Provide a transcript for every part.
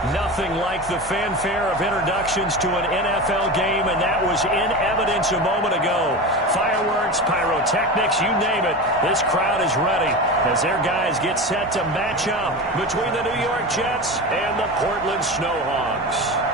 Nothing like the fanfare of introductions to an NFL game, and that was in evidence a moment ago. Fireworks, pyrotechnics, you name it. This crowd is ready as their guys get set to match up between the New York Jets and the Portland Snowhawks.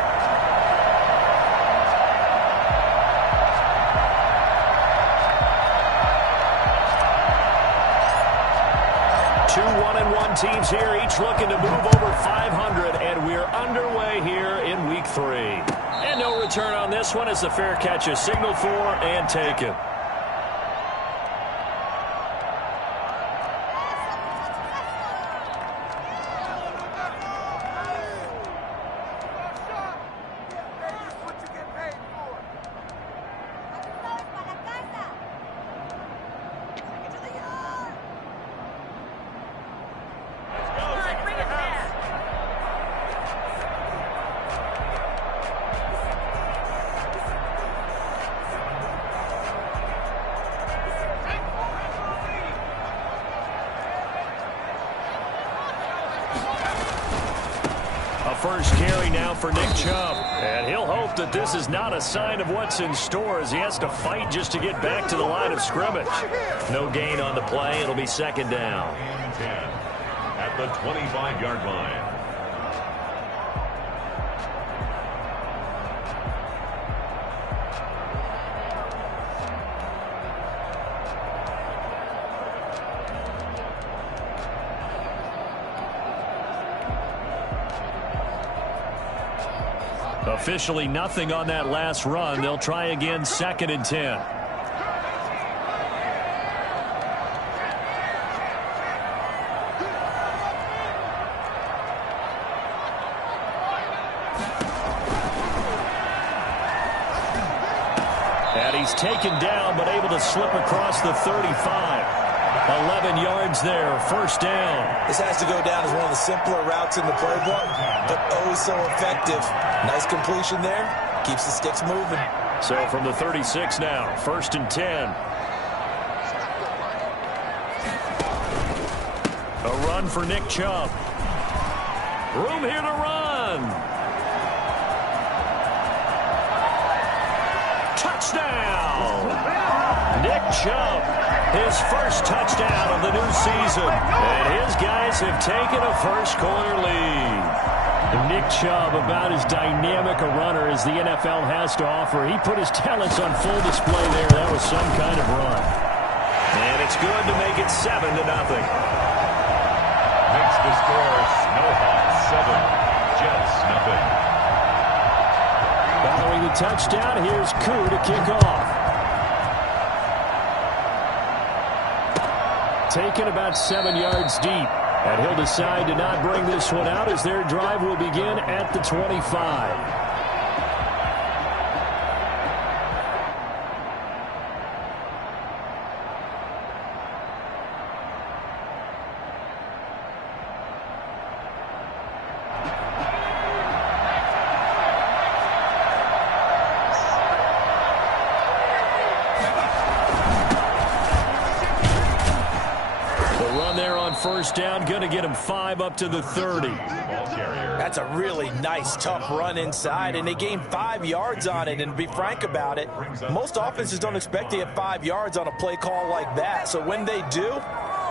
1-1 teams here, each looking to move over 500, and we're underway here in Week 3. And no return on this one as the fair catch is signaled for and taken. First carry now for Nick Chubb. And he'll hope that this is not a sign of what's in store as he has to fight just to get back to the line of scrimmage. No gain on the play. It'll be second down. 10 at the 25-yard line. Officially nothing on that last run. They'll try again, 2nd and 10. And he's taken down, but able to slip across the 35. 11 yards there, first down. This has to go down as one of the simpler routes in the playbook, but oh so effective. Nice completion there. Keeps the sticks moving. So from the 36 now, 1st and 10. A run for Nick Chubb. Room here to run. Touchdown! Nick Chubb, his first touchdown of the new season. And his guys have taken a first-quarter lead. Nick Chubb, about as dynamic a runner as the NFL has to offer. He put his talents on full display there. That was some kind of run. And it's good to make it 7-0. Makes the score Snowhawks 7, Jets nothing. Following the touchdown, here's Koo to kick off. Taken about 7 yards deep. And he'll decide to not bring this one out as their drive will begin at the 25. First down, going to get him 5 up to the 30. That's a really nice, tough run inside, and they gained 5 yards on it. And to be frank about it, most offenses don't expect to get 5 yards on a play call like that. So when they do,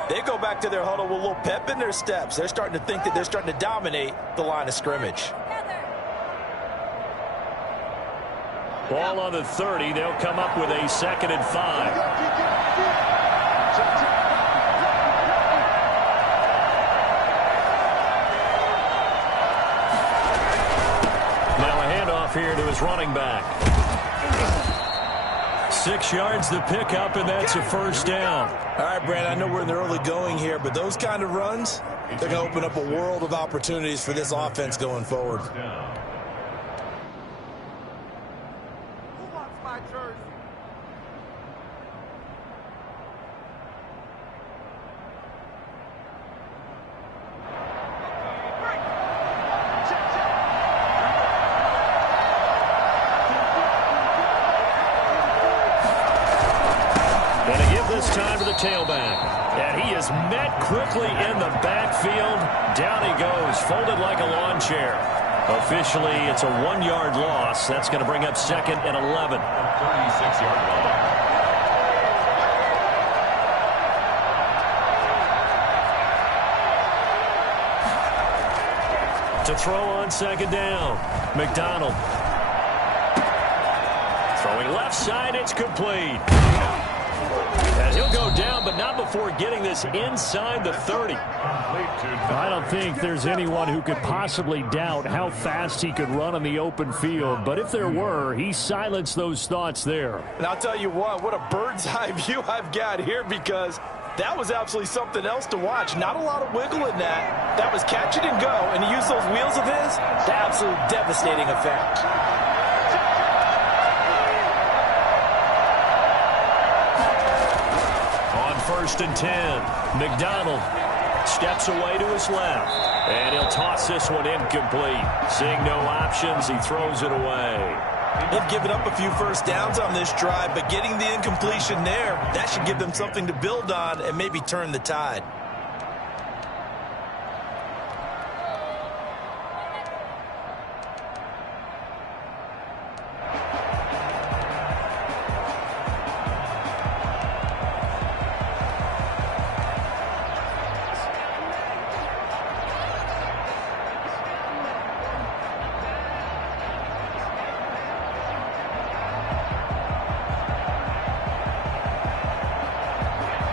they go back to their huddle with a little pep in their steps. They're starting to think that they're starting to dominate the line of scrimmage. Ball on the 30. They'll come up with a 2nd and 5. Here to his running back. 6 yards the pickup, and that's a first down. All right, Brad, I know we're in the early going here, but those kind of runs, they're going to open up a world of opportunities for this offense going forward. Who wants my jersey? Time to the tailback. And he is met quickly in the backfield. Down he goes, folded like a lawn chair. Officially, it's a 1-yard loss. That's going to bring up 2nd and 11. 36-yard line. To throw on 2nd down, McDonald. Throwing left side, it's complete. And he'll go down, but not before getting this inside the 30. I don't think there's anyone who could possibly doubt how fast he could run on the open field. But if there were, he silenced those thoughts there. And I'll tell you what a bird's eye view I've got here, because that was absolutely something else to watch. Not a lot of wiggle in that. That was catch it and go, and he used those wheels of his to absolute devastating effect. On 1st and 10, McDonald steps away to his left, and he'll toss this one incomplete. Seeing no options, he throws it away. They've given up a few first downs on this drive, but getting the incompletion there, that should give them something to build on and maybe turn the tide.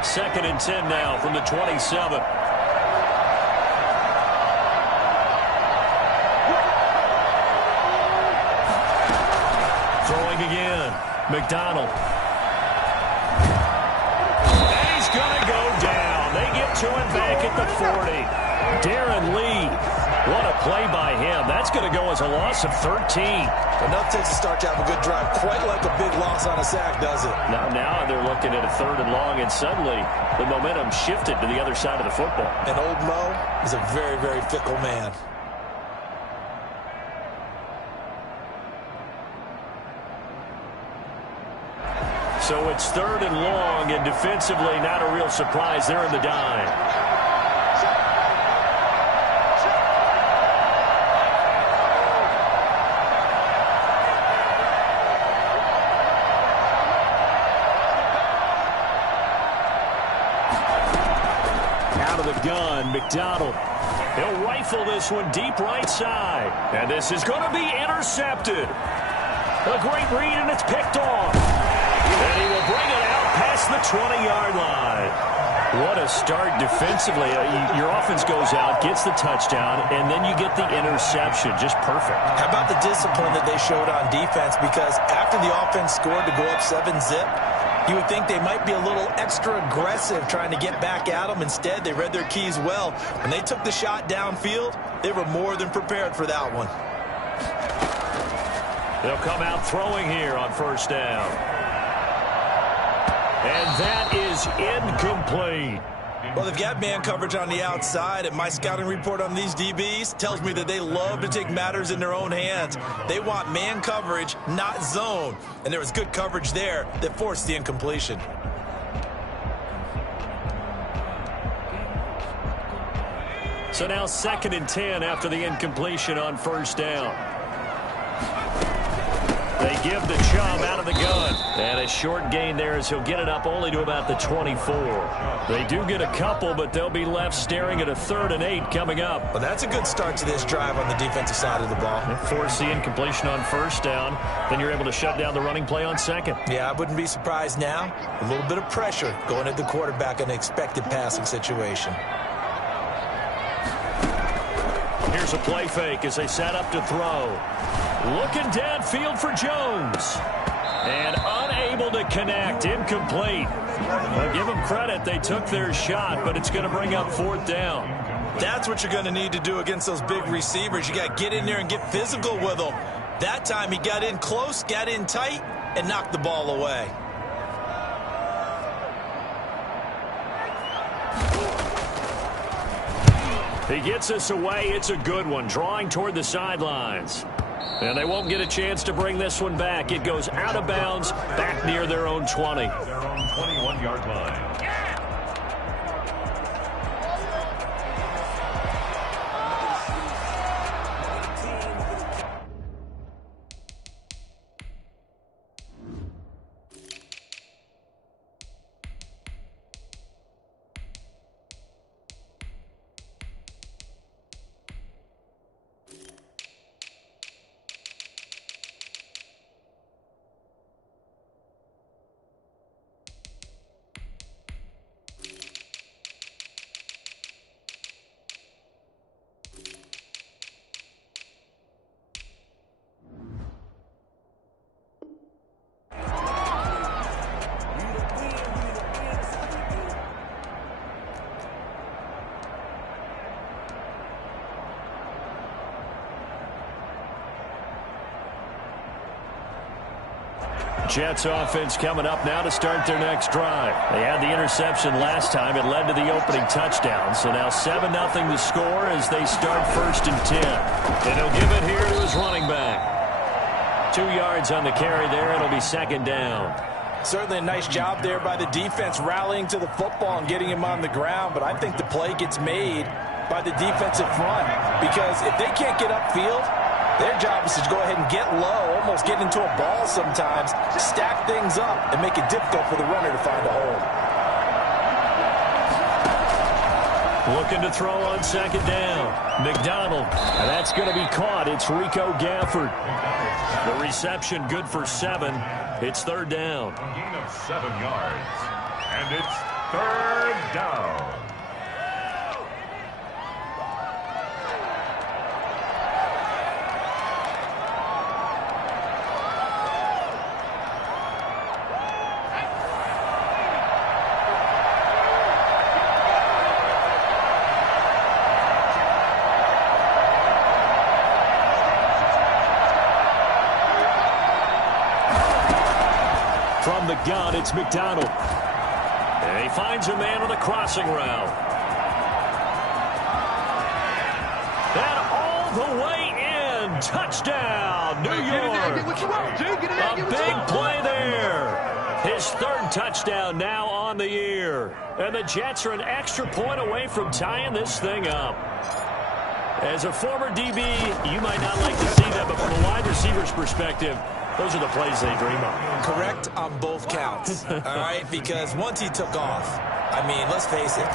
Second and 10 now from the 27. Throwing again, McDonald. And he's going to go down. They get to him back at the 40. Darren Lee, what a play by him. That's going to go as a loss of 13. Enough takes to start to have a good drive, quite like a big loss on a sack, does it? Now they're looking at a 3rd and long, and suddenly the momentum shifted to the other side of the football. And old Mo is a very, very fickle man. So it's 3rd and long, and defensively not a real surprise. They're in the dime. Gun, McDonald. He'll rifle this one deep right side. And this is going to be intercepted. A great read, and it's picked off. And he will bring it out past the 20-yard line. What a start defensively. Your offense goes out, gets the touchdown, and then you get the interception. Just perfect. How about the discipline that they showed on defense? Because after the offense scored to go up 7-zip, you would think they might be a little extra aggressive trying to get back at them. Instead, they read their keys well. When they took the shot downfield, they were more than prepared for that one. They'll come out throwing here on 1st down. And that is incomplete. Well, they've got man coverage on the outside, and my scouting report on these DBs tells me that they love to take matters in their own hands. They want man coverage, not zone. And there was good coverage there that forced the incompletion. So now 2nd and 10 after the incompletion on 1st down. They give the Chubb out of the gun. And a short gain there as he'll get it up only to about the 24. They do get a couple, but they'll be left staring at a 3rd and 8 coming up. Well, that's a good start to this drive on the defensive side of the ball. Force the incompletion on 1st down. Then you're able to shut down the running play on 2nd. Yeah, I wouldn't be surprised now. A little bit of pressure going at the quarterback in an expected passing situation. Here's a play fake as they set up to throw. Looking downfield for Jones. And unable to connect. Incomplete. I'll give them credit. They took their shot, but it's going to bring up 4th down. That's what you're going to need to do against those big receivers. You got to get in there and get physical with them. That time he got in close, got in tight, and knocked the ball away. He gets us away. It's a good one. Drawing toward the sidelines. And they won't get a chance to bring this one back. It goes out of bounds back near their own 20. Their own 21-yard line. Jets offense coming up now to start their next drive. They had the interception last time. It led to the opening touchdown. So now 7-0 the score as they start 1st and 10. And he'll give it here to his running back. 2 yards on the carry there. It'll be 2nd down. Certainly a nice job there by the defense rallying to the football and getting him on the ground. But I think the play gets made by the defensive front, because if they can't get upfield, their job is to go ahead and get low, almost get into a ball sometimes, stack things up, and make it difficult for the runner to find a hole. Looking to throw on 2nd down. McDonald. And that's going to be caught. It's Rico Gafford. The reception good for 7. It's 3rd down. A gain of 7 yards. And it's 3rd down. From the gun, it's McDonald. And he finds a man with a crossing route. And all the way in. Touchdown, New York. A big play there. His 3rd touchdown now on the year. And the Jets are an extra point away from tying this thing up. As a former DB, you might not like to see that, but from a wide receiver's perspective, those are the plays they dream of. Correct on both counts, all right? Because once he took off, I mean, let's face it,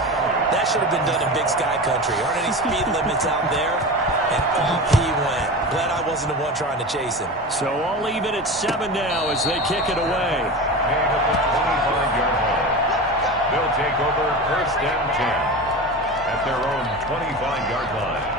that should have been done in Big Sky Country. Aren't any speed limits out there? And off he went. Glad I wasn't the one trying to chase him. So all even at 7 now as they kick it away. And at the 25-yard line, they'll take over 1st and 10 at their own 25-yard line.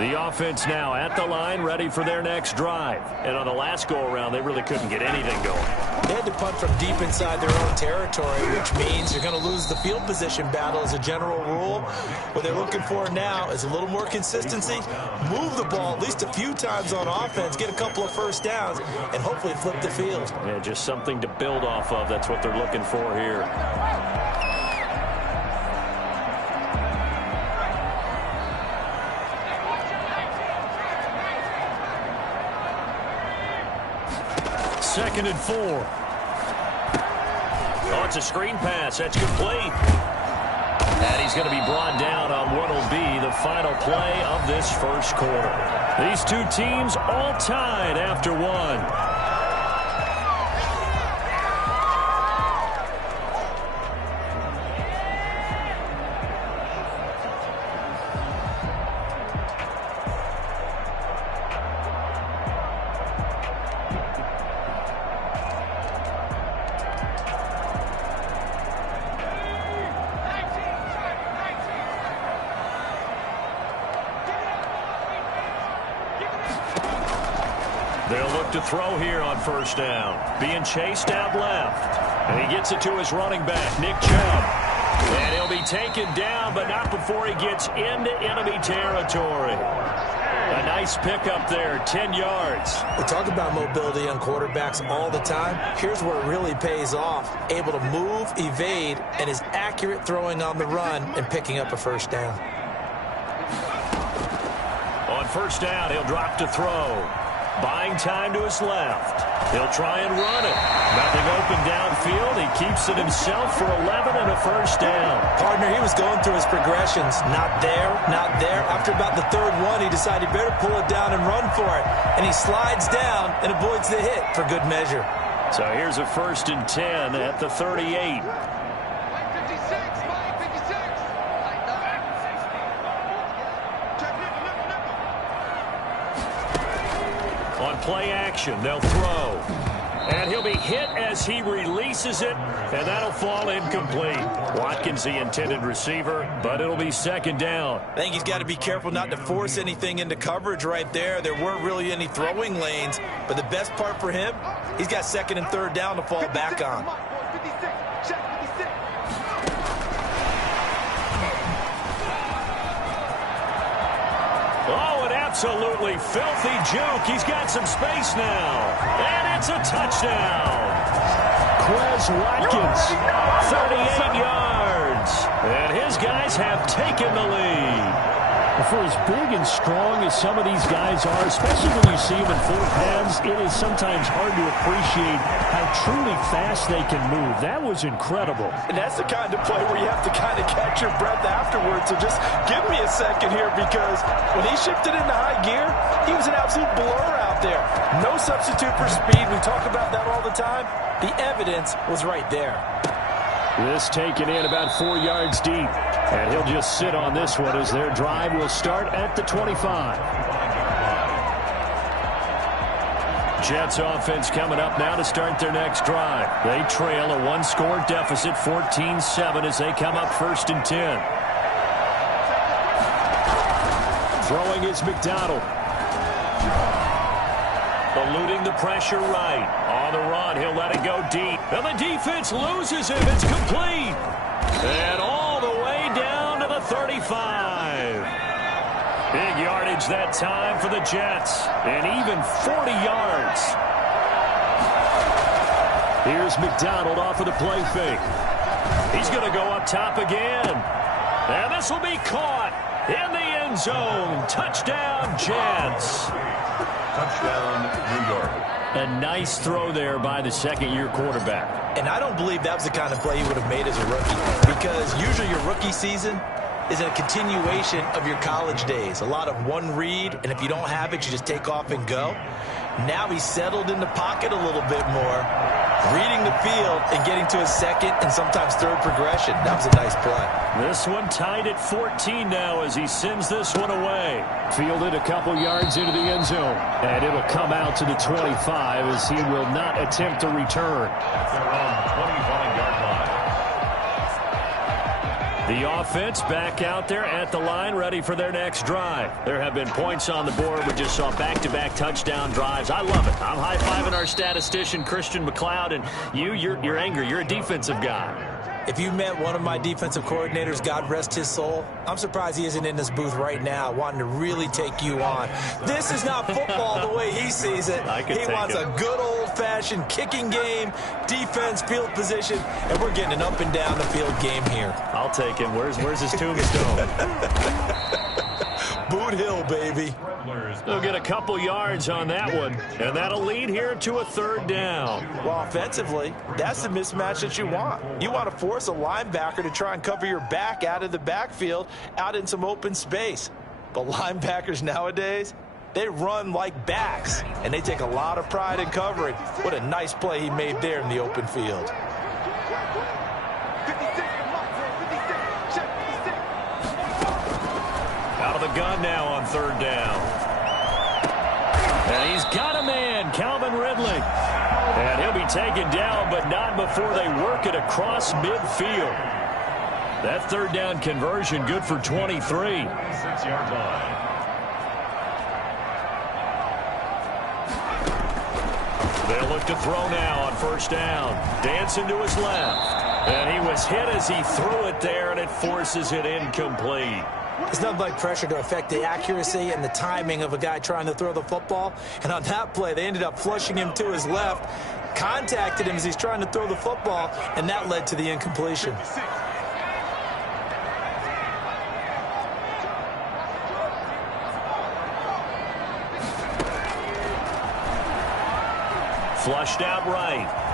The offense now at the line, ready for their next drive. And on the last go-around, they really couldn't get anything going. They had to punt from deep inside their own territory, which means you're going to lose the field position battle as a general rule. What they're looking for now is a little more consistency, move the ball at least a few times on offense, get a couple of 1st downs, and hopefully flip the field. Yeah, just something to build off of. That's what they're looking for here. Second and 4. Oh, it's a screen pass. That's complete. And he's going to be brought down on what will be the final play of this 1st quarter. These 2 teams all tied after 1. They'll look to throw here on 1st down. Being chased out left. And he gets it to his running back, Nick Chubb. And he'll be taken down, but not before he gets into enemy territory. A nice pickup there, 10 yards. We talk about mobility on quarterbacks all the time. Here's where it really pays off. Able to move, evade, and is accurate throwing on the run and picking up a 1st down. On 1st down, he'll drop to throw. Buying time to his left. He'll try and run it. Nothing open downfield. He keeps it himself for 11 and a 1st down. Partner, he was going through his progressions. Not there, not there. After about the 3rd one, he decided he better pull it down and run for it. And he slides down and avoids the hit for good measure. So here's a 1st and 10 at the 38. On play action, they'll throw. And he'll be hit as he releases it, and that'll fall incomplete. Watkins, the intended receiver, but it'll be 2nd down. I think he's got to be careful not to force anything into coverage right there. There weren't really any throwing lanes, but the best part for him, he's got 2nd and 3rd down to fall back on. Oh, an Absolutely filthy juke. He's got some space now. And it's a touchdown. Quez Watkins, 38 yards. And his guys have taken the lead. For as big and strong as some of these guys are, especially when you see them in full pads, it is sometimes hard to appreciate how truly fast they can move. That was incredible. And that's the kind of play where you have to kind of catch your breath afterwards. So just give me a second here, because when he shifted into high gear, he was an absolute blur out there. No substitute for speed. We talk about that all the time. The evidence was right there. This taken in about 4 yards deep. And he'll just sit on this one as their drive will start at the 25. Jets offense coming up now to start their next drive. They trail a one-score deficit, 14-7, as they come up 1st and 10. Throwing is McDonald. Eluding the pressure right. On the run, he'll let it go deep. And the defense loses him. It's complete. And all the way down to the 35. Big yardage that time for the Jets. And even 40 yards. Here's McDonald off of the play fake. He's going to go up top again. And this will be caught in the end zone. Touchdown, Jets. Touchdown, New York. A nice throw there by the second-year quarterback. And I don't believe that was the kind of play he would have made as a rookie, because usually your rookie season is a continuation of your college days. A lot of one read, and if you don't have it, you just take off and go. Now he's settled in the pocket a little bit more, reading the field and getting to his second and sometimes third progression. That was a nice play. This one tied at 14 now as he sends this one away. Fielded a couple yards into the end zone. And it'll come out to the 25 as he will not attempt to return. They're on 25-yard line. The offense back out there at the line, ready for their next drive. There have been points on the board. We just saw back-to-back touchdown drives. I love it. I'm high-fiving our statistician, Christian McLeod, and you're angry. You're a defensive guy. If you met one of my defensive coordinators, God rest his soul, I'm surprised he isn't in this booth right now wanting to really take you on. This is not football the way he sees it. He wants a good old-fashioned kicking game, defense, field position, and we're getting an up and down the field game here. I'll take him. Where's his tombstone? Boot Hill, baby. They'll get a couple yards on that one, and that'll lead here to a 3rd down. Well, offensively, that's the mismatch that you want. You want to force a linebacker to try and cover your back out of the backfield, out in some open space. But linebackers nowadays, they run like backs, and they take a lot of pride in covering. What a nice play he made there in the open field. Out of the gun now on 3rd down. And he's got a man, Calvin Ridley. And he'll be taken down, but not before they work it across midfield. That 3rd down conversion good for 23. 6-yard line. They'll look to throw now on 1st down. Dancing to his left. And he was hit as he threw it there, and it forces it incomplete. It's nothing like pressure to affect the accuracy and the timing of a guy trying to throw the football. And on that play, they ended up flushing him to his left, contacted him as he's trying to throw the football, and that led to the incompletion. Flushed out right.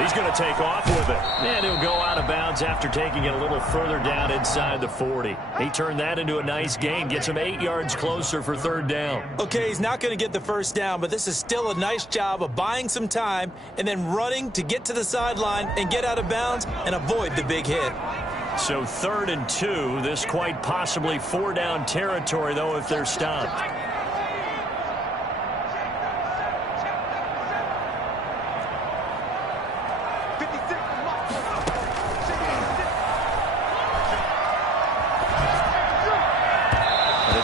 He's going to take off with it. And he'll go out of bounds after taking it a little further down inside the 40. He turned that into a nice gain. Gets him 8 yards closer for 3rd down. Okay, he's not going to get the 1st down, but this is still a nice job of buying some time and then running to get to the sideline and get out of bounds and avoid the big hit. So 3rd and 2. This quite possibly 4-down territory, though, if they're stopped.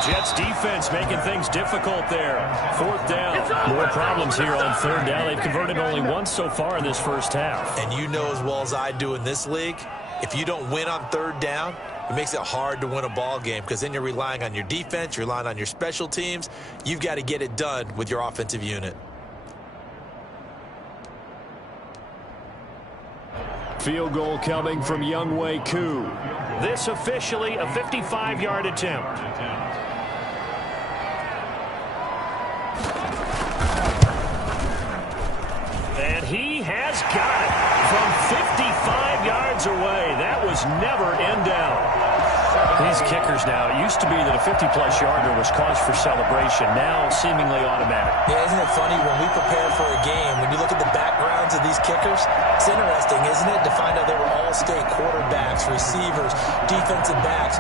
Jets defense making things difficult there. 4th down. More problems here on 3rd down. They've converted only once so far in this 1st half. And you know as well as I do in this league, if you don't win on 3rd down, it makes it hard to win a ball game because then you're relying on your defense, you're relying on your special teams. You've got to get it done with your offensive unit. Field goal coming from Younghoe Koo. This officially a 55-yard attempt. And he has got it from 55 yards away. That was never in doubt. These kickers now, it used to be that a 50-plus yarder was cause for celebration. Now seemingly automatic. Yeah, isn't it funny when we prepare for a game, when you look at the backgrounds of these kickers, it's interesting, isn't it, to find out they were all-state quarterbacks, receivers, defensive backs,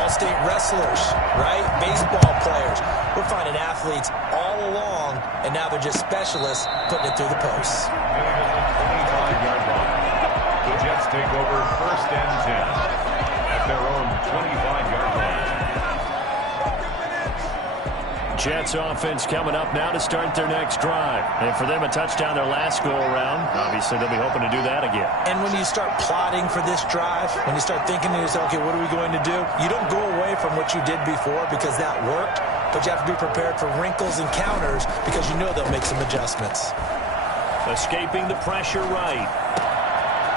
all-state wrestlers, right? Baseball players. We're finding athletes all along, and now they're just specialists putting it through the posts. 25-yard line. The Jets take over 1st and 10 at their own 25-yard line. Jets offense coming up now to start their next drive. And for them, a touchdown their last go-around. Obviously, they'll be hoping to do that again. And when you start plotting for this drive, when you start thinking to yourself, okay, what are we going to do? You don't go away from what you did before because that worked, but you have to be prepared for wrinkles and counters because you know they'll make some adjustments. Escaping the pressure right.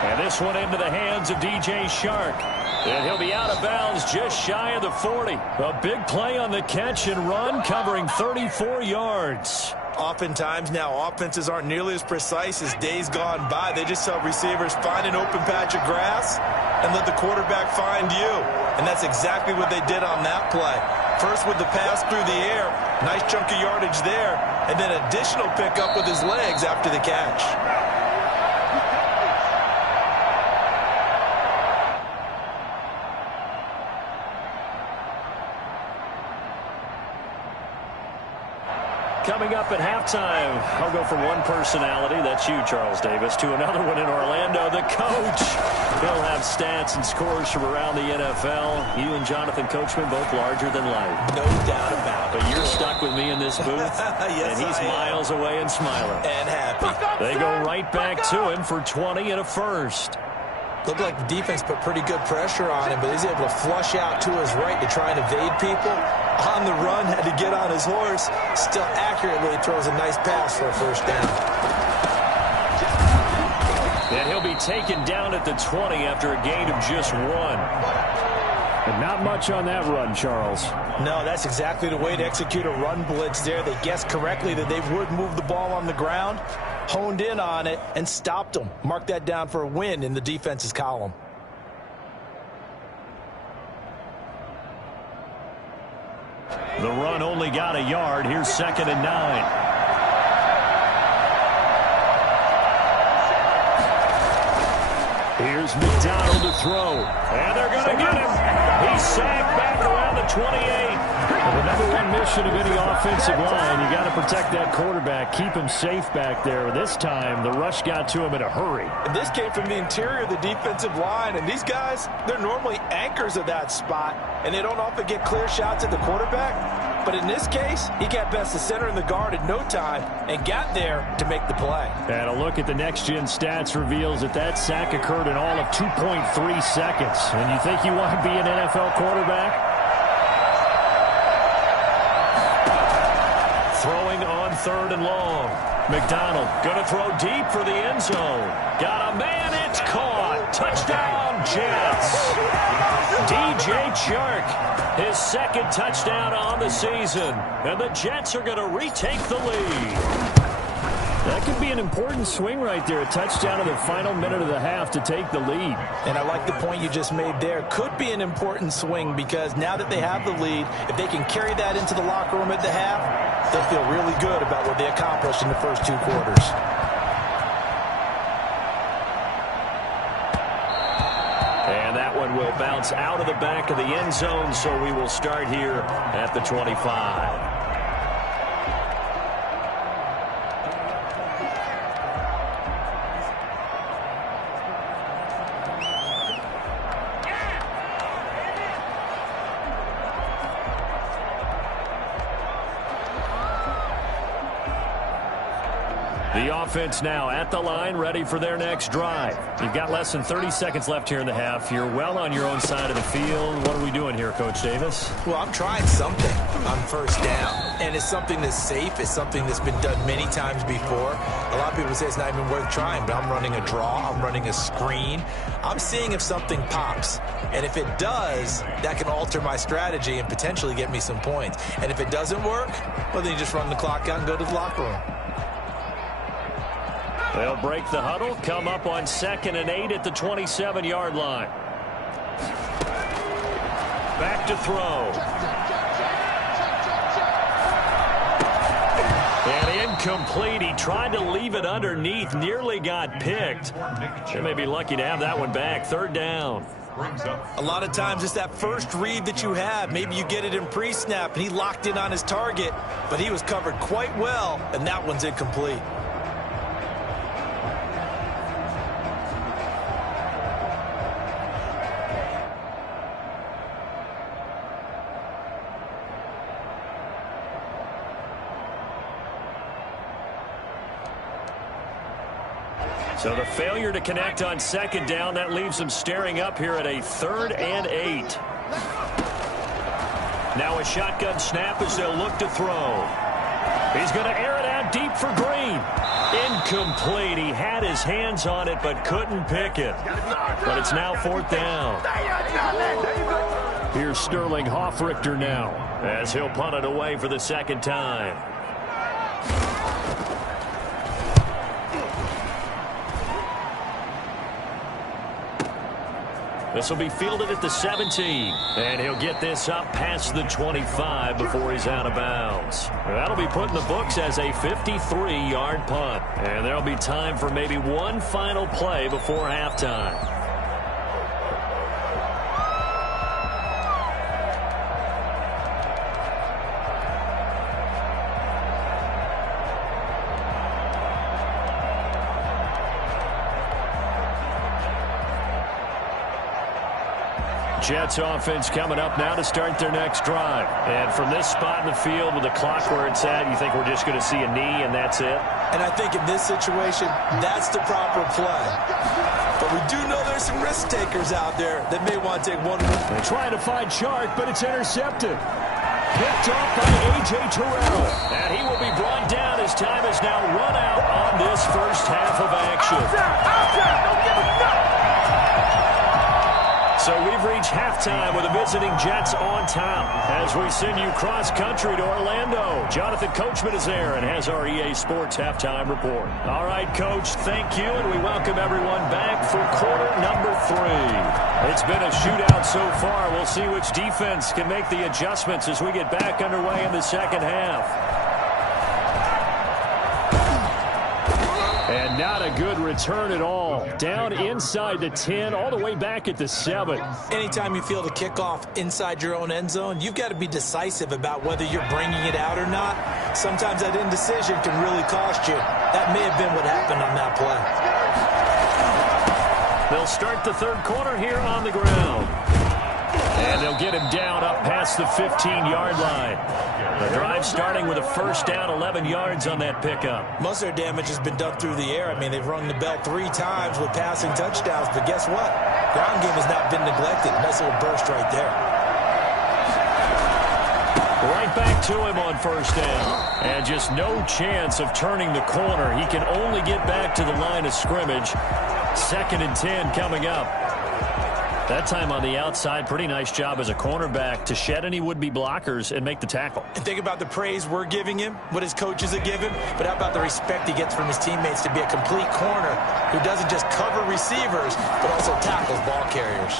And this one into the hands of DJ Shark. And he'll be out of bounds just shy of the 40. A big play on the catch and run, covering 34 yards. Oftentimes now offenses aren't nearly as precise as days gone by. They just tell receivers, find an open patch of grass and let the quarterback find you. And that's exactly what they did on that play. First with the pass through the air, nice chunk of yardage there, and then additional pickup with his legs after the catch. Coming up at halftime, I'll go from one personality, that's you, Charles Davis, to another one in Orlando, the coach. He'll have stats and scores from around the NFL. You and Jonathan Coachman, both larger than life. No doubt about it. But you're stuck with me in this booth, yes, and he's miles away and smiling. And happy. They go right back to him for 20 and a first. Looked like the defense put pretty good pressure on him, but he's able to flush out to his right to try and evade people. On the run, had to get on his horse. Still accurately throws a nice pass for a first down. And he'll be taken down at the 20 after a gain of just 1. And not much on that run, Charles. No, that's exactly the way to execute a run blitz there. They guessed correctly that they would move the ball on the ground, honed in on it, and stopped them. Mark that down for a win in the defense's column. The run only got a yard. Here's 2nd and 9. Here's McDonald to throw. And they're going to get him. He's sacked back around the 28. Well, the number one mission of any offensive line, you got to protect that quarterback, keep him safe back there. This time, the rush got to him in a hurry. And this came from the interior of the defensive line. And these guys, they're normally anchors of that spot, and they don't often get clear shots at the quarterback. But in this case, he got past the center and the guard in no time and got there to make the play. And a look at the next-gen stats reveals that that sack occurred in all of 2.3 seconds. And you think you want to be an NFL quarterback? Throwing on 3rd and long. McDonald going to throw deep for the end zone. Got a man, it's caught. Touchdown, Jets. DJ Chark, his 2nd touchdown on the season. And the Jets are going to retake the lead. That could be an important swing right there. A touchdown in the final minute of the half to take the lead. And I like the point you just made there. Could be an important swing because now that they have the lead, if they can carry that into the locker room at the half, they'll feel really good about what they accomplished in the first 2 quarters. And that one will bounce out of the back of the end zone, so we will start here at the 25. The offense now at the line, ready for their next drive. You've got less than 30 seconds left here in the half. You're well on your own side of the field. What are we doing here, Coach Davis? Well, I'm trying something on first down, and it's something that's safe. It's something that's been done many times before. A lot of people say it's not even worth trying, but I'm running a draw. I'm running a screen. I'm seeing if something pops, and if it does, that can alter my strategy and potentially get me some points. And if it doesn't work, well, then you just run the clock out and go to the locker room. They'll break the huddle, come up on 2nd and 8 at the 27-yard line. Back to throw. And incomplete. He tried to leave it underneath, nearly got picked. They may be lucky to have that one back. 3rd down. A lot of times it's that first read that you have. Maybe you get it in pre-snap, and he locked in on his target, but he was covered quite well, and that one's incomplete. So the failure to connect on 2nd down, that leaves them staring up here at a 3rd and 8. Now a shotgun snap as they'll look to throw. He's going to air it out deep for Green. Incomplete. He had his hands on it but couldn't pick it. But it's now 4th down. Here's Sterling Hoffrichter now as he'll punt it away for the 2nd time. This will be fielded at the 17, and he'll get this up past the 25 before he's out of bounds. That'll be put in the books as a 53-yard punt, and there'll be time for maybe one final play before halftime. Jets offense coming up now to start their next drive. And from this spot in the field with the clock where it's at, you think we're just going to see a knee and that's it? And I think in this situation, that's the proper play. But we do know there's some risk takers out there that may want to take one more. They're trying to find Chark, but it's intercepted. Picked off by A.J. Terrell. And he will be brought down as time is now run out on this first half of action. Don't give us nothing. So we've reached halftime with the visiting Jets on top as we send you cross-country to Orlando. Jonathan Coachman is there and has our EA Sports halftime report. All right, Coach, thank you, and we welcome everyone back for quarter number 3. It's been a shootout so far. We'll see which defense can make the adjustments as we get back underway in the second half. And not a good return at all. Down inside the 10, all the way back at the 7. Anytime you feel the kickoff inside your own end zone, you've got to be decisive about whether you're bringing it out or not. Sometimes that indecision can really cost you. That may have been what happened on that play. They'll start the third quarter here on the ground. And they'll get him down up past the 15-yard line. The drive starting with a first down, 11 yards on that pickup. Most of their damage has been done through the air. I mean, they've rung the bell 3 times with passing touchdowns, but guess what? Ground game has not been neglected. Nice little burst right there. Right back to him on first down. And just no chance of turning the corner. He can only get back to the line of scrimmage. 2nd and 10 coming up. That time on the outside, pretty nice job as a cornerback to shed any would-be blockers and make the tackle. And think about the praise we're giving him, what his coaches are giving, but how about the respect he gets from his teammates to be a complete corner who doesn't just cover receivers, but also tackles ball carriers.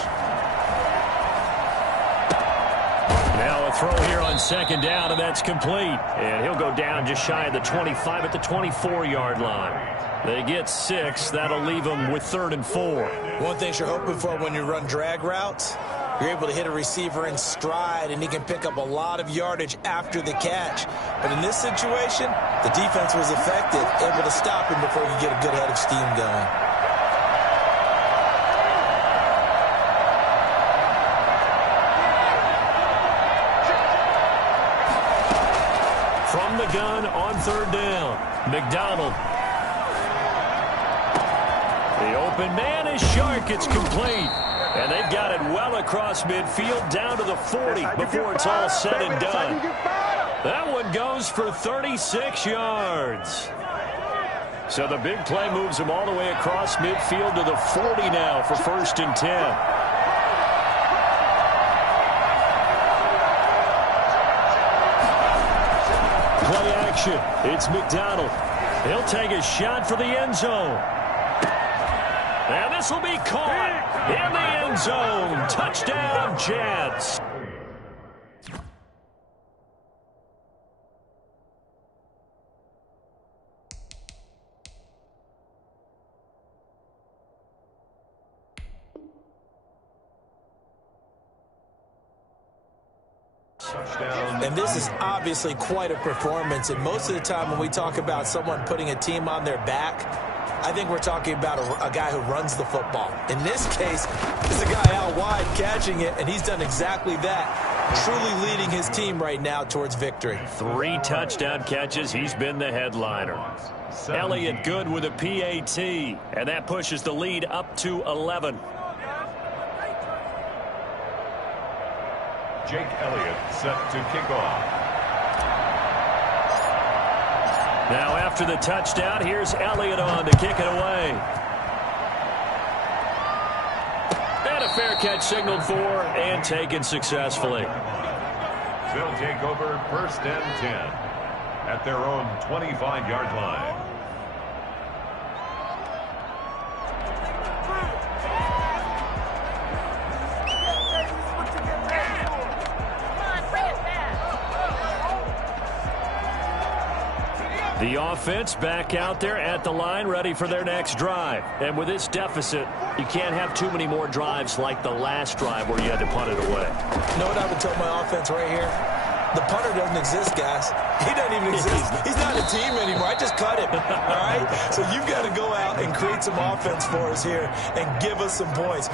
Now a throw here on 2nd down, and that's complete. And he'll go down just shy of the 25 at the 24-yard line. They get 6. That'll leave them with 3rd and 4. One thing you're hoping for when you run drag routes, you're able to hit a receiver in stride, and he can pick up a lot of yardage after the catch. But in this situation, the defense was effective, able to stop him before you get a good head of steam going. From the gun on 3rd down, McDonald The open man is Shark. It's complete. And they've got it well across midfield down to the 40 before it's all said and done. That one goes for 36 yards. So the big play moves him all the way across midfield to the 40 now for 1st and 10. Play action. It's McDonald. He'll take a shot for the end zone. And this will be caught in the end zone. Touchdown, Jets. And this is obviously quite a performance. And most of the time when we talk about someone putting a team on their back, I think we're talking about a guy who runs the football. In this case, it's a guy out wide catching it, and he's done exactly that, truly leading his team right now towards victory. 3 touchdown catches. He's been the headliner. Elliott good with a PAT, and that pushes the lead up to 11. Jake Elliott set to kick off. Now after the touchdown, here's Elliott on to kick it away. And a fair catch signaled for and taken successfully. They'll take over 1st and 10 at their own 25-yard line. The offense back out there at the line, ready for their next drive. And with this deficit, you can't have too many more drives like the last drive where you had to punt it away. You know what I would tell my offense right here? The punter doesn't exist, guys. He doesn't even exist. He's not a team anymore. I just cut him, all right? So you've got to go out and create some offense for us here and give us some points.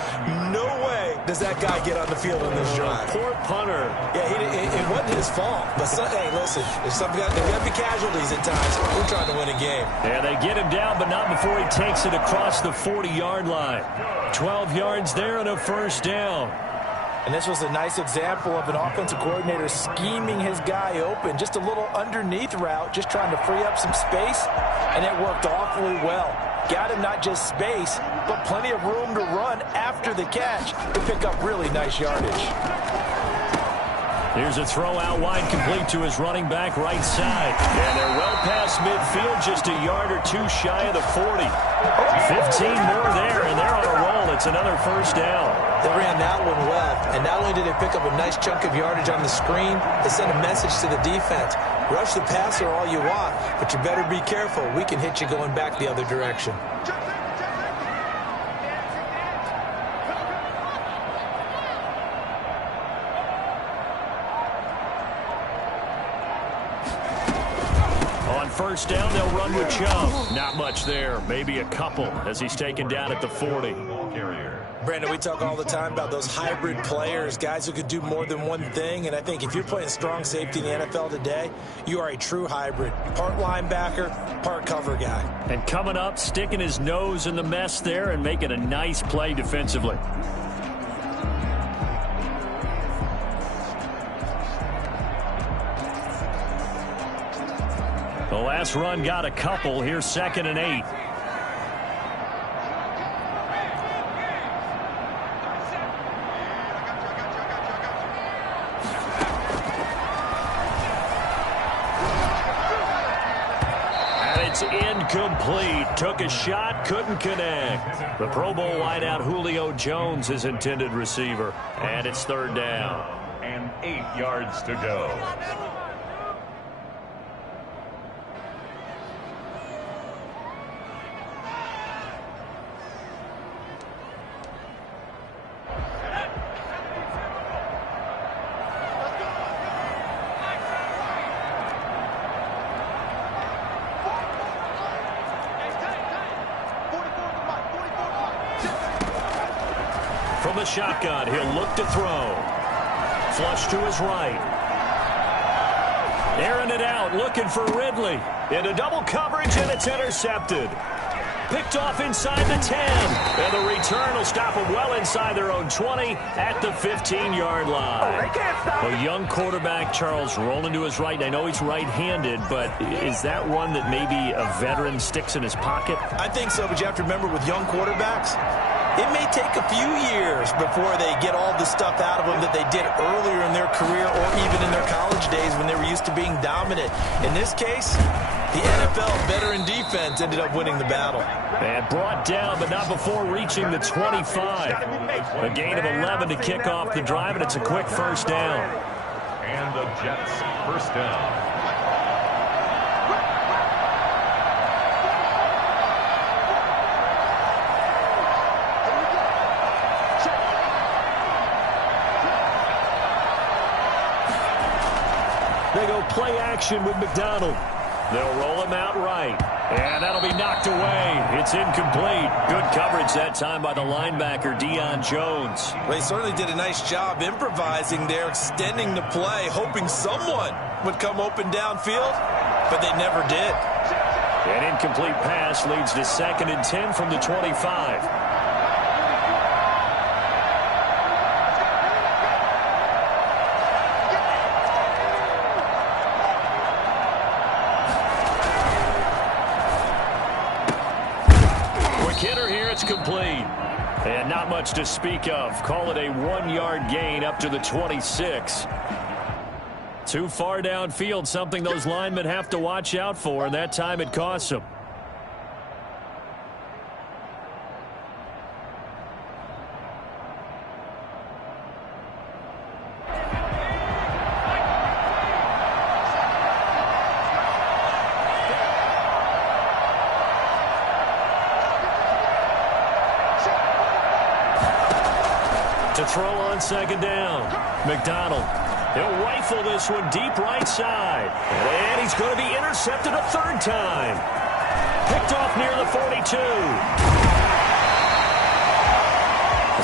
No way does that guy get on the field on this drive. Poor punter. Yeah, it wasn't his fault. But, hey, listen, there's got to be casualties at times. We're trying to win a game. Yeah, they get him down, but not before he takes it across the 40-yard line. 12 yards there and a 1st down. And this was a nice example of an offensive coordinator scheming his guy open. Just a little underneath route, just trying to free up some space, and it worked awfully well. Got him not just space, but plenty of room to run after the catch to pick up really nice yardage. Here's a throw out wide, complete to his running back right side. And they're well past midfield, just a yard or two shy of the 40. 15 more there, and they're on a roll. It's another 1st down. They ran that one well, and not only did they pick up a nice chunk of yardage on the screen, they sent a message to the defense. Rush the passer all you want, but you better be careful. We can hit you going back the other direction. On 1st down, they'll run with Chubb. Not much there, maybe a couple as he's taken down at the 40. Brandon, we talk all the time about those hybrid players, guys who could do more than one thing, and I think if you're playing strong safety in the NFL today, you are a true hybrid. Part linebacker, part cover guy. And coming up, sticking his nose in the mess there and making a nice play defensively. The last run got a couple. Here's 2nd and 8. Incomplete. Took a shot, couldn't connect. The Pro Bowl wideout Julio Jones is intended receiver. And it's 3rd down. And 8 yards to go. From the shotgun, he'll look to throw. Flush to his right. Airing it out, looking for Ridley. Into double coverage, and it's intercepted. picked off inside the 10. And the return will stop them well inside their own 20 at the 15-yard line. A young quarterback, Charles, rolling to his right. I know he's right-handed, but is that one that maybe a veteran sticks in his pocket? I think so, but you have to remember with young quarterbacks, it may take a few years before they get all the stuff out of them that they did earlier in their career or even in their college days when they were used to being dominant. In this case, the NFL veteran defense ended up winning the battle. And brought down, but not before reaching the 25. A gain of 11 to kick off the drive, and it's a quick first down. And the Jets first down. They go play action with McDonald. They'll roll him out right. And that'll be knocked away. It's incomplete. Good coverage that time by the linebacker, Deion Jones. Well, he certainly did a nice job improvising there, extending the play, hoping someone would come open downfield, but they never did. An incomplete pass leads to 2nd and 10 from the 25. It's complete. And not much to speak of. Call it a 1-yard gain up to the 26. Too far downfield, something those linemen have to watch out for, and that time it costs them. To throw on 2nd down. McDonald. He'll rifle this one deep right side. And he's going to be intercepted a 3rd time. Picked off near the 42.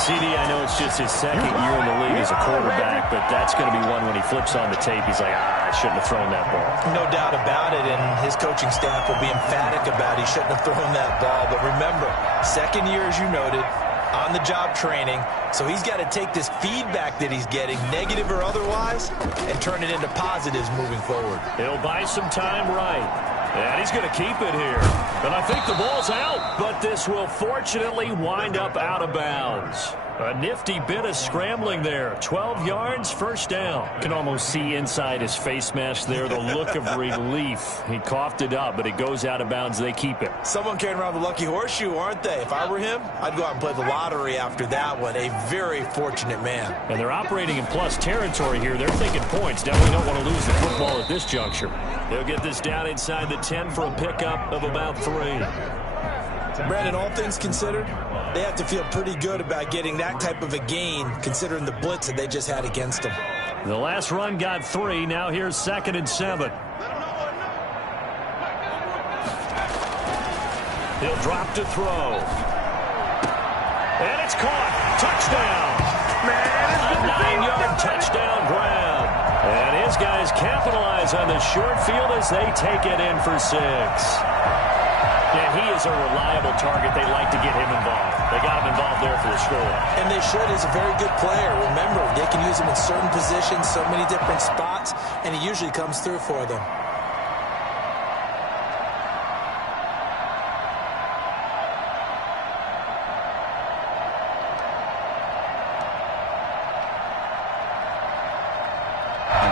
CD, I know it's just his 2nd year in the league as a quarterback, but that's going to be one when he flips on the tape. He's like, I shouldn't have thrown that ball. No doubt about it, and his coaching staff will be emphatic about he shouldn't have thrown that ball. But remember, 2nd year, as you noted, on-the-job training, so he's got to take this feedback that he's getting, negative or otherwise, and turn it into positives moving forward. He'll buy some time right, and he's going to keep it here. And I think the ball's out, but this will fortunately wind up out of bounds. A nifty bit of scrambling there. 12 yards, first down. Can almost see inside his face mask there the look of relief. He coughed it up, but it goes out of bounds. They keep it. Someone carrying around the lucky horseshoe, aren't they? If I were him, I'd go out and play the lottery after that one. A very fortunate man. And they're operating in plus territory here. They're thinking points. Definitely don't want to lose the football at this juncture. They'll get this down inside the 10 for a pickup of about 3. Brandon, all things considered, they have to feel pretty good about getting that type of a gain, considering the blitz that they just had against them. The last run got 3. Now here's 2nd and 7. He'll drop to throw. And it's caught. Touchdown. A 9-yard touchdown grab. And his guys capitalize on the short field as they take it in for 6. Yeah, he is a reliable target. They like to get him involved. They got him involved there for the score. And they should. He's a very good player. Remember, they can use him in certain positions, so many different spots, and he usually comes through for them.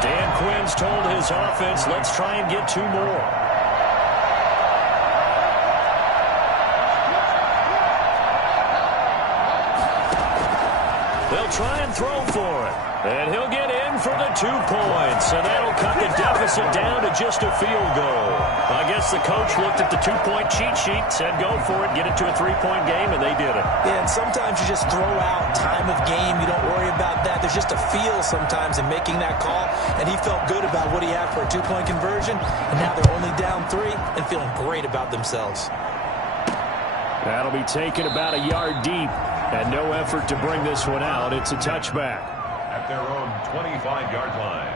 Dan Quinn's told his offense, let's try and get 2 more. They'll try and throw for it. And he'll get in for the 2 points. And that'll cut the deficit down to just a field goal. I guess the coach looked at the 2-point cheat sheet, said go for it, get it to a 3-point game, and they did it. Yeah, and sometimes you just throw out time of game. You don't worry about that. There's just a feel sometimes in making that call. And he felt good about what he had for a 2-point conversion. And now they're only down 3 and feeling great about themselves. That'll be taken about a yard deep. And no effort to bring this one out. It's a touchback. At their own 25-yard line.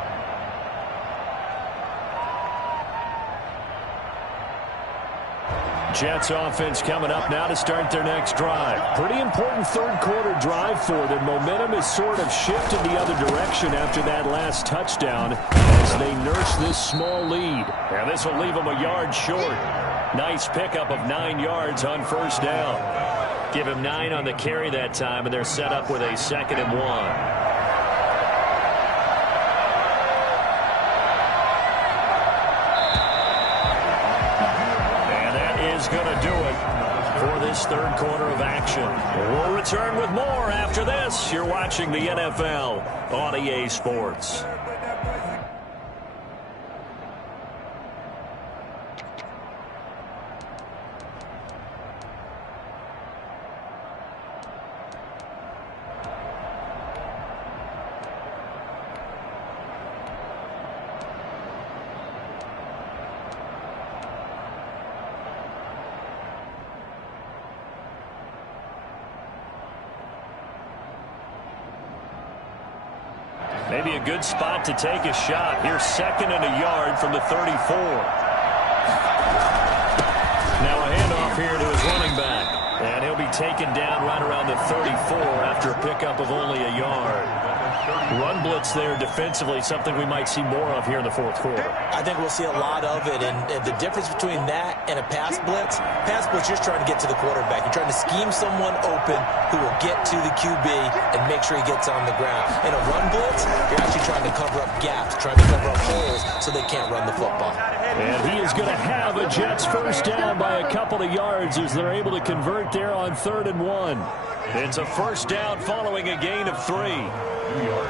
Jets offense coming up now to start their next drive. Pretty important third quarter drive for them. Momentum has sort of shifted the other direction after that last touchdown as they nurse this small lead. Now this will leave them a yard short. Nice pickup of 9 yards on first down. Give him 9 on the carry that time, and they're set up with a 2nd and 1. Going to do it for this third quarter of action. We'll return with more after this. You're watching the NFL on EA Sports. Maybe a good spot to take a shot. Here's 2nd and a yard from the 34. Now a handoff here to his running back. And he'll be taken down right around the 34 after a pickup of only a yard. Run blitz there defensively, something we might see more of here in the fourth quarter. I think we'll see a lot of it, and the difference between that and a pass blitz, you're just trying to get to the quarterback. You're trying to scheme someone open who will get to the QB and make sure he gets on the ground. In a run blitz, you're actually trying to cover up gaps, trying to cover up holes so they can't run the football. And he is going to have a Jets first down by a couple of yards as they're able to convert there on 3rd and 1. It's a first down following a gain of 3. New York.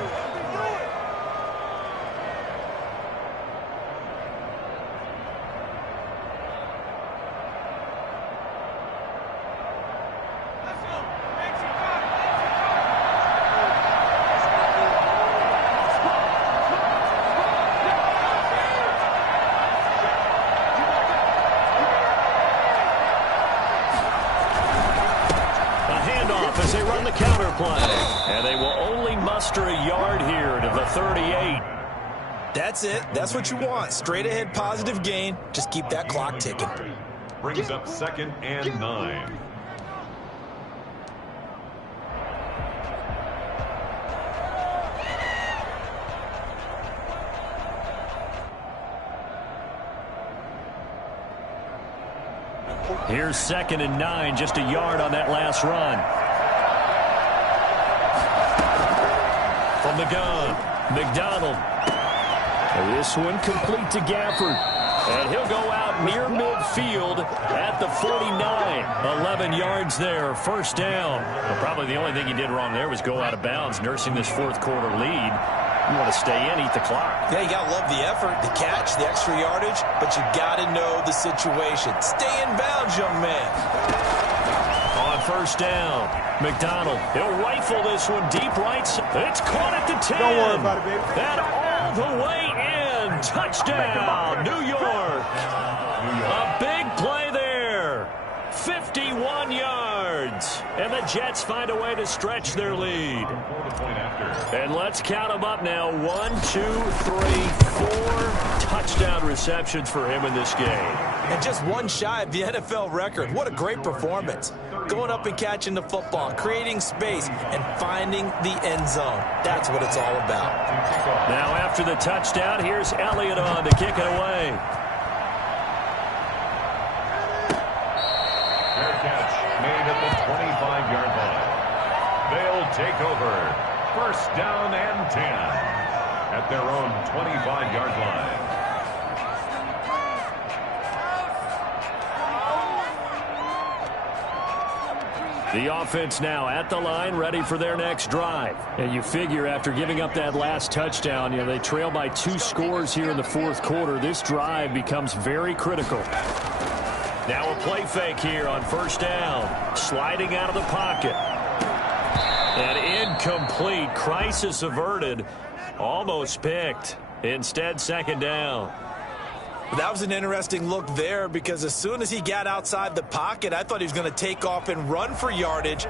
As they run the counter play. And they will only muster a yard here to the 38. That's it. That's what you want. Straight ahead positive gain. Just keep that clock ticking. Brings up 2nd and 9. Here's 2nd and 9, just a yard on that last run. From the gun, McDonald. And this one complete to Gafford. And he'll go out near midfield at the 49. 11 yards there, first down. Well, probably the only thing he did wrong there was go out of bounds, nursing this fourth quarter lead. You want to stay in, eat the clock. Yeah, you got to love the effort, the catch, the extra yardage, but you got to know the situation. Stay in bounds, young man. On first down, McDonald. He'll rifle this one deep right. It's caught at the 10. Don't worry about it, baby. And all the way in. Touchdown, New York. A big play there. 51 yards. And the Jets find a way to stretch their lead. And let's count them up now. 1, 2, 3, 4 touchdown receptions for him in this game. And just one shy of the NFL record. What a great performance. Going up and catching the football, creating space, and finding the end zone. That's what it's all about. Now after the touchdown, here's Elliott on to kick it away. Fair catch made at the 25-yard line. They'll take over. First down and 10 at their own 25-yard line. The offense now at the line, ready for their next drive. And you figure after giving up that last touchdown, they trail by 2 scores here in the fourth quarter. This drive becomes very critical. Now a play fake here on first down. Sliding out of the pocket. And incomplete. Crisis averted. Almost picked. Instead, second down. That was an interesting look there because as soon as he got outside the pocket, I thought he was going to take off and run for yardage.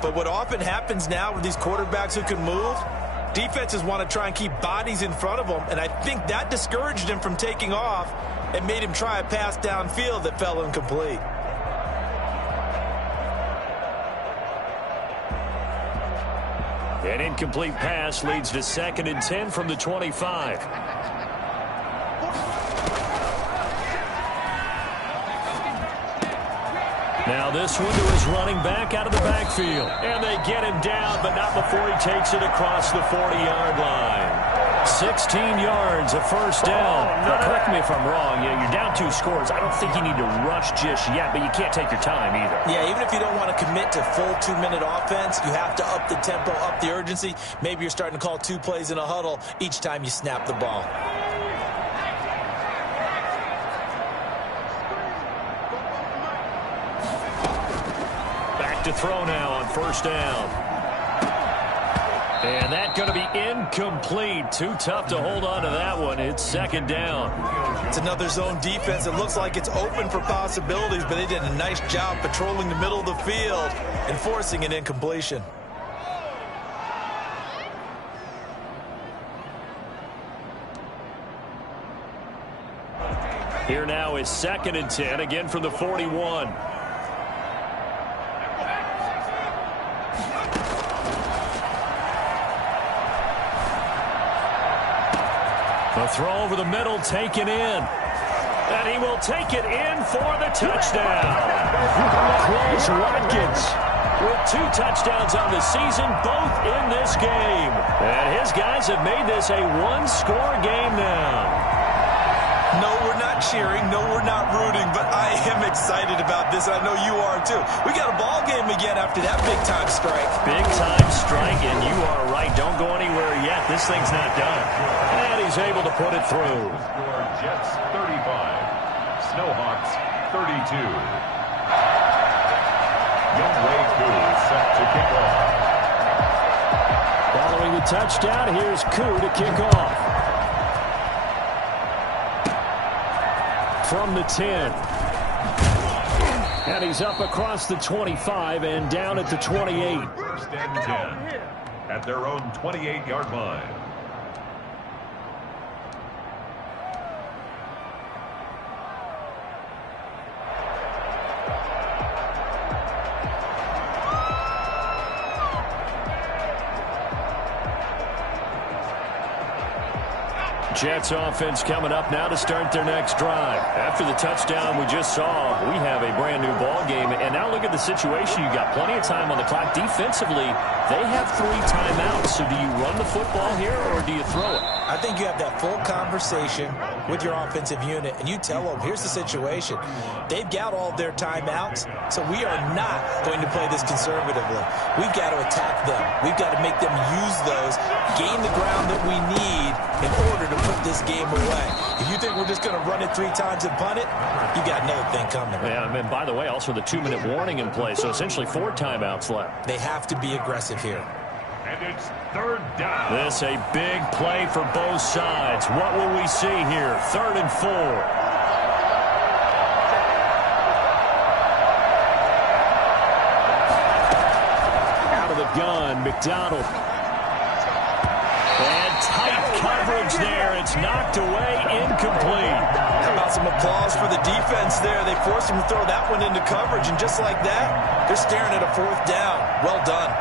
But what often happens now with these quarterbacks who can move, defenses want to try and keep bodies in front of them. And I think that discouraged him from taking off and made him try a pass downfield that fell incomplete. An incomplete pass leads to 2nd and 10 from the 25. Now this one to his running back out of the backfield. And they get him down, but not before he takes it across the 40-yard line. 16 yards, a first down. Now, correct me if I'm wrong. Yeah, you're down 2 scores. I don't think you need to rush just yet, but you can't take your time either. Yeah, even if you don't want to commit to full 2-minute offense, you have to up the tempo, up the urgency. Maybe you're starting to call 2 plays in a huddle each time you snap the ball. Back to throw now on first down. And that's going to be incomplete. Too tough to hold on to that one. It's 2nd down. It's another zone defense. It looks like it's open for possibilities, but they did a nice job patrolling the middle of the field and forcing an incompletion. Here now is 2nd and 10, again from the 41. The throw over the middle taken in. And he will take it in for the touchdown. Chris Watkins with 2 touchdowns on the season, both in this game. And his guys have made this a 1-score game now. No, we're not cheering. No, we're not rooting. But I am excited about this. I know you are, too. We got a ball game again after that big-time strike. Big-time strike, and you are right. Don't go anywhere yet. This thing's not done. And he's able to put it through. Score Jets 35, Snowhawks 32. Youngway Koo set to kick off. Following the touchdown, here's Koo to kick off. From the 10. And he's up across the 25 and down at the 28. 1st and 10 at their own 28-yard line. Jets offense coming up now to start their next drive. After the touchdown we just saw, we have a brand new ball game. And now look at the situation. You got plenty of time on the clock. Defensively, they have 3 timeouts. So do you run the football here or do you throw it? I think you have that full conversation with your offensive unit, and you tell them, here's the situation. They've got all their timeouts, so we are not going to play this conservatively. We've got to attack them. We've got to make them use those, gain the ground that we need in order to put this game away. If you think we're just going to run it 3 times and punt it, you got another thing coming. Yeah, and by the way, also the 2-minute warning in play, so essentially 4 timeouts left. They have to be aggressive here. And it's 3rd down. This a big play for both sides. What will we see here? 3rd and 4. Out of the gun, McDonald. And tight coverage there. It's knocked away, incomplete. How about some applause for the defense there? They forced him to throw that one into coverage, and just like that, they're staring at a 4th down. Well done.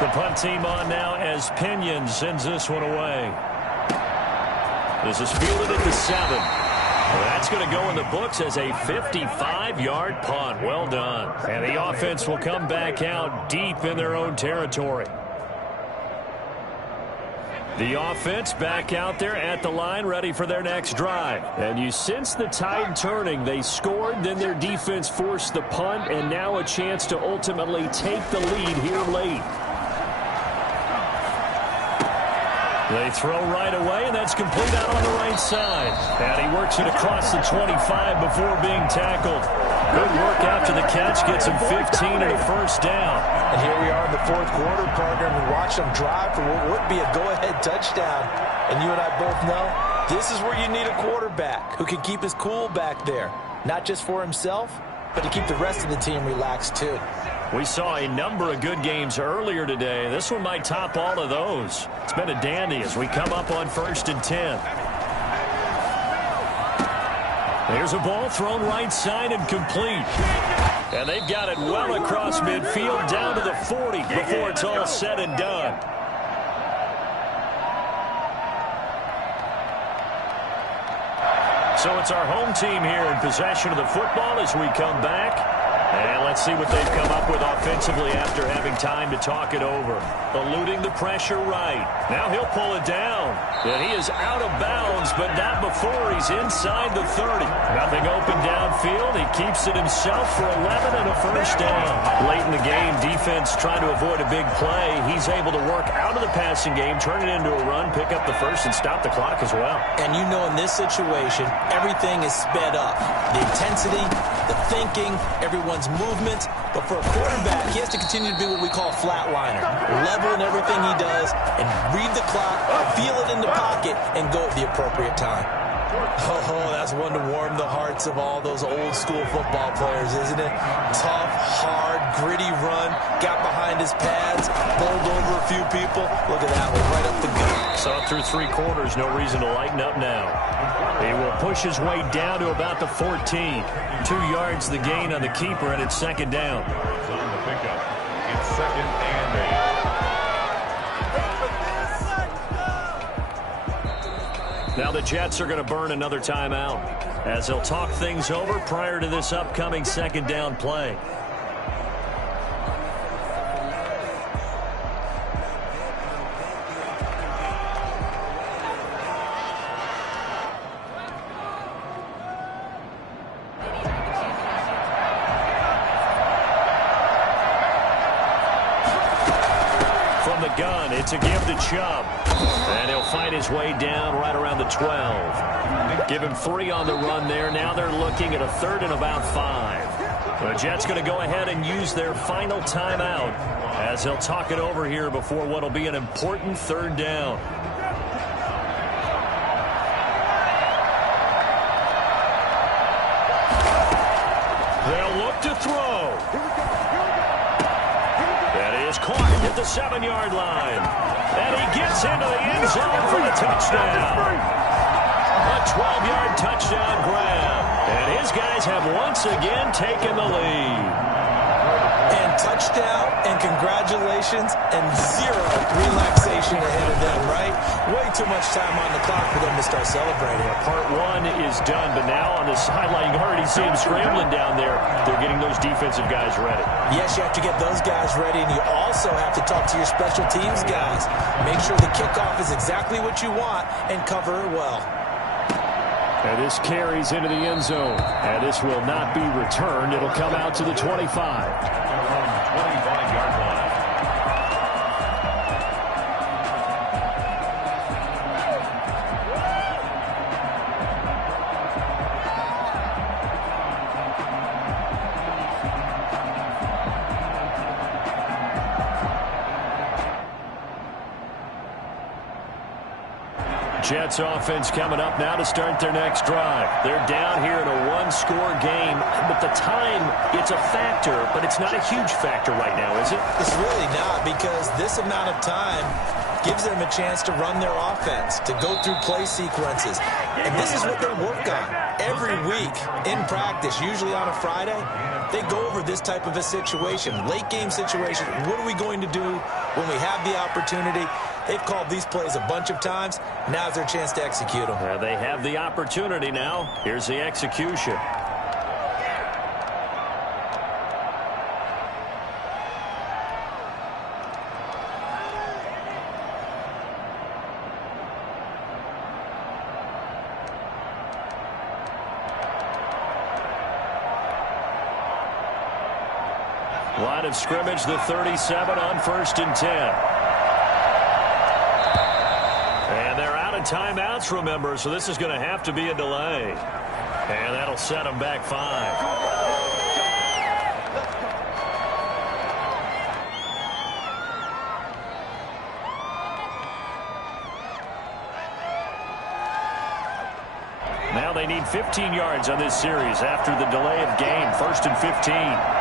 The punt team on now as Pinion sends this one away. This is fielded at the 7. That's going to go in the books as a 55-yard punt. Well done. And the offense will come back out deep in their own territory. The offense back out there at the line, ready for their next drive. And you sense the tide turning. They scored, then their defense forced the punt, and now a chance to ultimately take the lead here late. They throw right away, and that's complete out on the right side. And he works it across the 25 before being tackled. Good work after the catch. Gets him 15 and a first down. And here we are in the 4th quarter, partner, and we watch them drive for what would be a go-ahead touchdown. And you and I both know this is where you need a quarterback who can keep his cool back there. Not just for himself, but to keep the rest of the team relaxed, too. We saw a number of good games earlier today. This one might top all of those. It's been a dandy as we come up on 1st and 10. There's a ball thrown right side and complete. And they've got it well across midfield down to the 40 before it's all said and done. So it's our home team here in possession of the football as we come back. And let's see what they've come up with offensively after having time to talk it over. Eluding the pressure right. Now he'll pull it down. And he is out of bounds, but not before he's inside the 30. Nothing open downfield. He keeps it himself for 11 and a first down. Late in the game, defense trying to avoid a big play. He's able to work out of the passing game, turn it into a run, pick up the first, and stop the clock as well. And you know in this situation, everything is sped up. The intensity, the thinking, everyone's movement. But for a quarterback, he has to continue to be what we call a flatliner. Level in everything he does and read the clock, feel it in the pocket, and go at the appropriate time. Oh, that's one to warm the hearts of all those old school football players, isn't it? Tough, hard, gritty run, got behind his pads, bowled over a few people. Look at that one, right up the gut. So through 3 quarters, no reason to lighten up now. He will push his way down to about the 14. 2 yards the gain on the keeper, and it's second down. On the pickup, it's second and 8. Now the Jets are going to burn another timeout as they'll talk things over prior to this upcoming second down play. From the gun, it's a give to Chubb. And he'll find his way down right around the 12. Give him 3 on the run there. Now they're looking at a 3rd and about 5. The Jets going to go ahead and use their final timeout as they'll talk it over here before what will be an important 3rd down. They'll look to throw. That is caught at the 7-yard line. And he gets into the end zone for the touchdown. A 12-yard touchdown grab. And his guys have once again taken the lead. And touchdown, and congratulations, and 0 relaxation ahead of them, right? Way too much time on the clock for them to start celebrating. Part 1 is done, but now on the sideline, you already see him scrambling down there. They're getting those defensive guys ready. Yes, you have to get those guys ready, and you also have to talk to your special teams guys. Make sure the kickoff is exactly what you want and cover it well. And this carries into the end zone. And this will not be returned. It'll come out to the 25. 25-yard line. Jets offense coming up now to start their next drive. They're down here in a 1-score game, but the time, it's a factor, but it's not a huge factor right now, is it? It's really not, because this amount of time gives them a chance to run their offense, to go through play sequences. And this is what they work on every week in practice, usually on a Friday. They go over this type of a situation, late game situation. What are we going to do when we have the opportunity? They've called these plays a bunch of times. Now's their chance to execute them. They have the opportunity now. Here's the execution. Line of scrimmage, the 37 on 1st and 10. And they're out of timeouts, remember, so this is going to have to be a delay. And that'll set them back 5. Now they need 15 yards on this series after the delay of game. 1st and 15.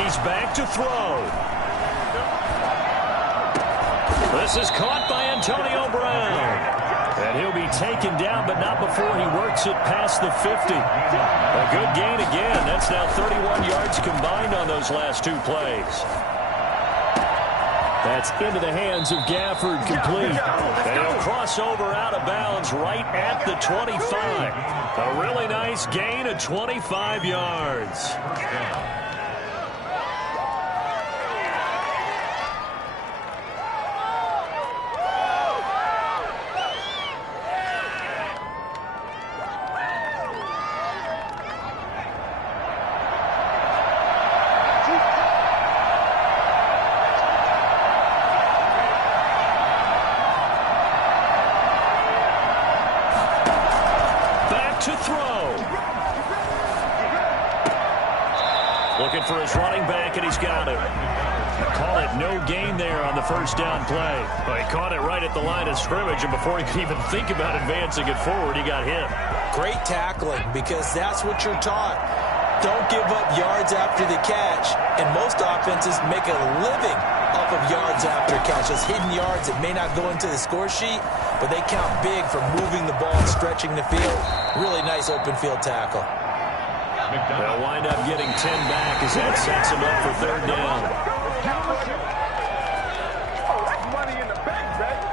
He's back to throw. This is caught by Antonio Brown. And he'll be taken down, but not before he works it past the 50. A good gain again. That's now 31 yards combined on those last two plays. That's into the hands of Gafford, complete. And he'll cross over out of bounds right at the 25. A really nice gain of 25 yards. To throw. Looking for his running back, and he's got it. Call it no gain there on the first down play. Well, he caught it right at the line of scrimmage, and before he could even think about advancing it forward, he got hit. Great tackling, because that's what you're taught. Don't give up yards after the catch, and most offenses make a living off of yards after catch. Those hidden yards that may not go into the score sheet, but they count big for moving the ball and stretching the field. Really nice open field tackle. They'll wind up getting 10 back as that sets him up for third down. Oh, that's money in the bank, baby.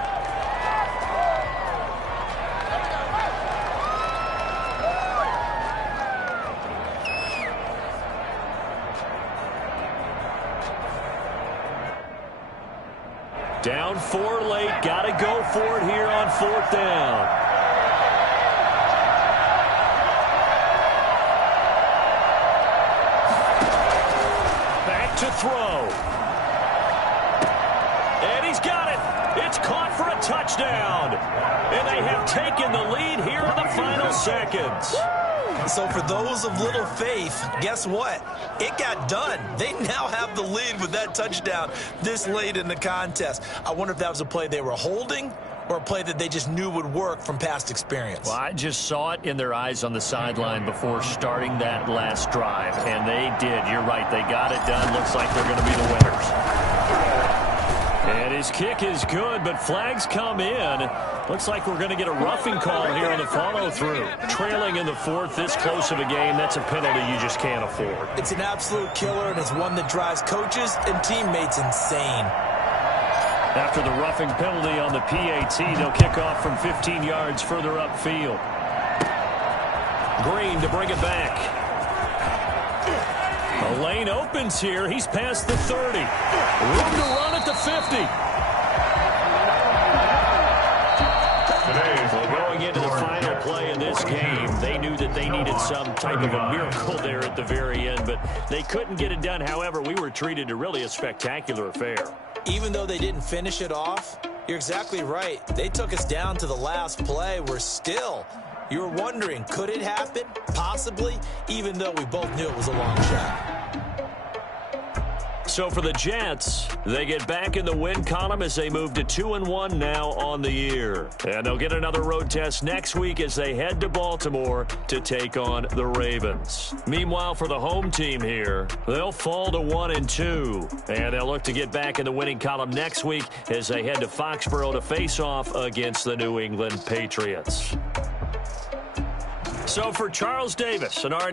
Down 4 late. Got to go for it here on fourth down. Back to throw. And he's got it. It's caught for a touchdown. And they have taken the lead here in the final seconds. So for those of little faith, guess what? It got done. They now have the lead with that touchdown this late in the contest. I wonder if that was a play they were holding or a play that they just knew would work from past experience. Well, I just saw it in their eyes on the sideline before starting that last drive, and they did. You're right. They got it done. Looks like they're going to be the winners. And his kick is good, but flags come in. Looks like we're going to get a roughing call here on the follow-through. Trailing in the fourth, this close of a game, that's a penalty you just can't afford. It's an absolute killer, and it's one that drives coaches and teammates insane. After the roughing penalty on the PAT, they'll kick off from 15 yards further upfield. Green to bring it back. A lane opens here. He's past the 30. Room to run at the 50. Well, going into the final play in this game, they knew that they needed some type of a miracle there at the very end, but they couldn't get it done. However, we were treated to really a spectacular affair. Even though they didn't finish it off, you're exactly right. They took us down to the last play. We're still, you were wondering, could it happen? Possibly, even though we both knew it was a long shot. So for the Jets, they get back in the win column as they move to 2-1 now on the year. And they'll get another road test next week as they head to Baltimore to take on the Ravens. Meanwhile, for the home team here, they'll fall to 1-2. And they'll look to get back in the winning column next week as they head to Foxborough to face off against the New England Patriots. So for Charles Davis and our